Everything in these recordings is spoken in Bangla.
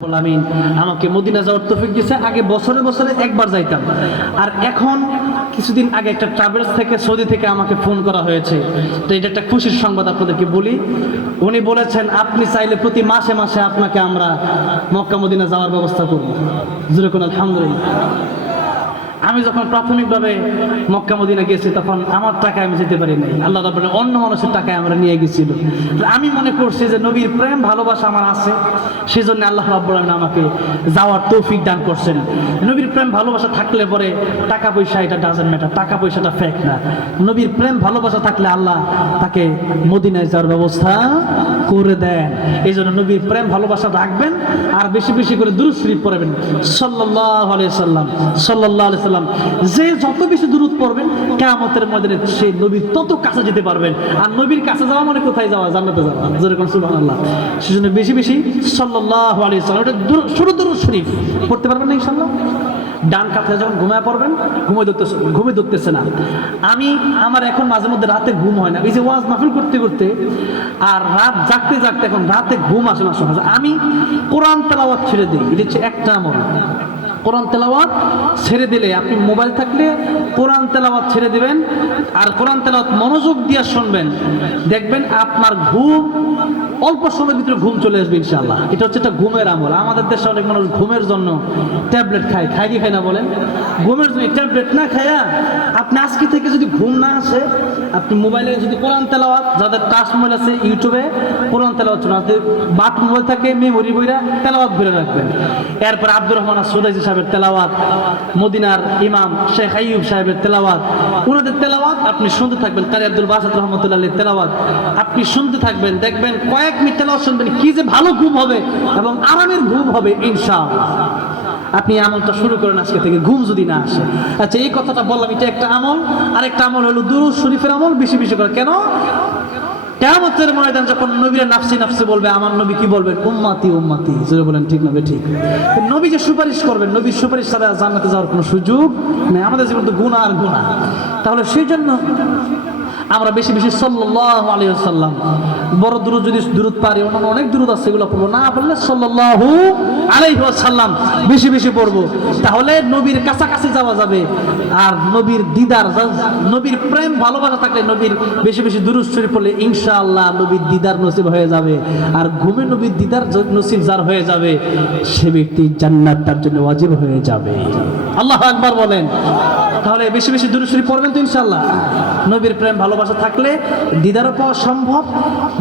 আমিন আমাকে মদিনা যাওয়ার তৌফিক দিয়েছে। আগে বছরে বছরে একবার যাইতাম, আর এখন কিছুদিন আগে একটা ট্রাভেলস থেকে সৌদি থেকে আমাকে ফোন করা হয়েছে। তো এটা একটা খুশির সংবাদ আপনাদেরকে বলি। উনি বলেছেন আপনি চাইলে প্রতি মাসে মাসে আপনাকে আমরা মক্কা মদিনা যাওয়ার ব্যবস্থা করব। যেরকম আলহামদুলিল্লাহ। আমি যখন প্রাথমিকভাবে মক্কা মদিনা গেছি তখন আমার টাকায় আমি যেতে পারি নাই, আল্লাহ রাব্বুল আলামিন অন্য মানুষের টাকায় আমরা নিয়ে গেছিল। আমি মনে করছি যে নবীর প্রেম ভালোবাসা আমার আছে, সেই জন্য আল্লাহ রাব্বুল আলামিন আমাকে যাওয়ার তৌফিক দান করছেন। নবীর প্রেম ভালোবাসা থাকলে পরে টাকা পয়সা এটা ডাজন্ট ম্যাটার, টাকা পয়সাটা ফেক না। নবীর প্রেম ভালোবাসা থাকলে আল্লাহ তাকে মদিনায় যাওয়ার ব্যবস্থা করে দেন। এই জন্য নবীর প্রেম ভালোবাসা রাখবেন আর বেশি বেশি করে দুরূদ শরীফ পড়বেন সাল্লাল্লাহু আলাইহি সাল্লাম, সাল্লাল্লাহু আলাইহি সাল্লাম। যে যত বেশি দুরূদ পড়বেন কিয়ামতের ময়দানে সেই নবীর তত কাছে যেতে পারবেন। আর নবীর কাছে যাওয়া মানে কোথায় যাওয়া? জান্নাতে যাওয়া। যেরকম সুবহানাল্লাহ। সেজন্য বেশি বেশি সাল্লাল্লাহু আলাইহি সাল্লাম এটা শুরু দুরূদ শরীফ পড়তে পারবেন না ইনশাআল্লাহ। ডান কাঁধে যখন ঘুমায় পড়বেন, ঘুমে ধরতেছে না। আমার এখন মাঝে মধ্যে রাতে ঘুম হয় না, এই যে ওয়াজ মাহফিল করতে করতে আর রাত জাগতে জাগতে এখন রাতে ঘুম আসে না। আমি কোরআন তেলাওয়াত ছেড়ে দিই, এটা হচ্ছে একটা আমল। কোরআন তেলাওয়াত ছেড়ে দিলে, আপনি মোবাইল থাকলে কোরআন তেলাওয়াত ছেড়ে দিবেন আর কোরআন তেলাওয়াত মনোযোগ দিয়ে শুনবেন, দেখবেন আপনার ঘুম অল্প সময়ের ভিতরে ঘুম চলে আসবে ইনশাআল্লাহ। এটা হচ্ছে একটা ঘুমের আমল। আমাদের দেশে অনেক মানুষ ঘুমের জন্য ট্যাবলেট খায় না বলেন? ঘুমের জন্য ট্যাবলেট না খায়া আপনি আজকে থেকে যদি ঘুম না আসে, আপনি মোবাইলে যদি কোরআন তেলাওয়াত, যাদের টাচ মোবাইল আছে ইউটিউবে কোরআন তেলাওয়াত শুনুন, বাট মোবাইল থাকে মেমোরি বইরা তেলাওয়াত ভরে রাখবেন। এরপর আব্দুর রহমান সুদাইসি সাহেবের তেলাওয়াত, মদিনার ইমাম শেখ আইয়ুব সাহেবের তেলাওয়াত, ওনাদের তেলাওয়াত আপনি শুনতে থাকবেন। কারি আব্দুল বাসাত রহমতুল্লাহ আলাইহির তেলাওয়াত আপনি শুনতে থাকবেন, দেখবেন কয়েক মিনিট তেলাওয়াত শুনবেন, কি যে ভালো ঘুম হবে এবং আরামের ঘুম হবে ইনশাআল্লাহ। আপনি আমলটা শুরু করেন আজকে থেকে, ঘুম যদি না আসে। আচ্ছা, এই কথাটা বললাম, এটা একটা আমল। আরেকটা আমল হলো দুরূদ শরীফের আমল, বেশি বেশি করে। কেন? কিয়ামতের ময়দান যখন নবীরা নাফসি নাফসি বলবে, আমার নবী কি বলবেন? উম্মতি উম্মতি। জোরে বলেন ঠিক না? ঠিক। নবী যে সুপারিশ করবেন, নবীর সুপারিশ ছাড়া জান্নাতে যাওয়ার কোনো সুযোগ নেই। আমাদের জীবন তো গুনাহ আর গুনাহ। তাহলে সেই জন্য আমরা বেশি বেশি সাল্লাল্লাহু আলাইহি ওয়াসাল্লাম, বড় দুরূদ যদি দুরূদ পারি, অনেক দুরূদ আছে, এগুলো পড়বো না, বললে সাল্লাল্লাহু আলাইহি ওয়াসাল্লাম বেশি বেশি পড়বো। তাহলে নবীর কাছাকাছি যাওয়া যাবে। আর নবীর দিদার, নবীর প্রেম ভালোবাসা থাকলে, নবীর বেশি বেশি দুরূদ শরীফ পড়লে ইনশাআল্লাহ নবীর দিদার নসিব হয়ে যাবে। আর ঘুমে নবীর দিদার নসিব যার হয়ে যাবে, সে ব্যক্তি জান্নাত তার জন্য ওয়াজিব হয়ে যাবে। আল্লাহু আকবার বলেন। তাহলে বেশি বেশি দুরূদ শরীফ পড়বেন তো ইনশাআল্লাহ। নবীর প্রেম ভালোবাসা থাকলে দিদারও পাওয়া সম্ভব,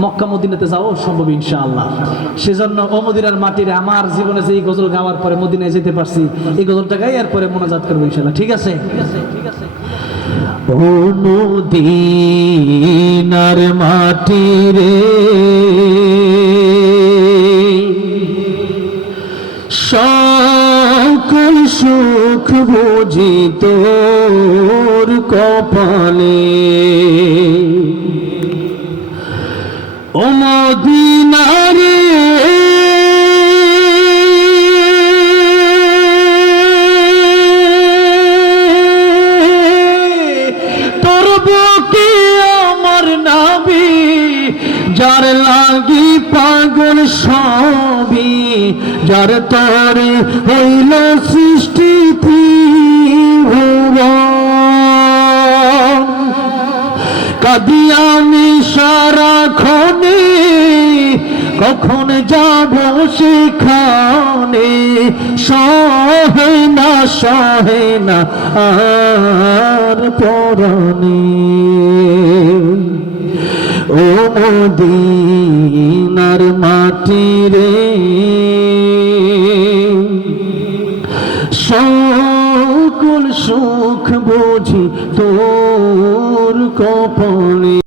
মক্কা মদিনাতে যাওয়া সম্ভব ইনশাআল্লাহ। সেজন্য ও মদিনার মাটিরে, আমার জীবনে যে এই গজল গাওয়ার পরে মদিনায় যেতে পারছি, এই গজলটা গাই আর পরে মোনাজাত করবো ইনশাআল্লাহ। ঠিক আছে? ও মদিনার মাটিরে সকল সুখ বুঝি তোর কপালে, ও মদিনারে তোর বুকে আমার নবী, যার লাগি পাগল সবই, যার তরে হইল সৃষ্টি ত্রিভুবন। কাঁদি আমি সারাক্ষণে, কখন যাব সেখানে, সহে না আর পরাণে। ও মদিনার মাটিরে সকল সুখ বুঝি তোর কপালে।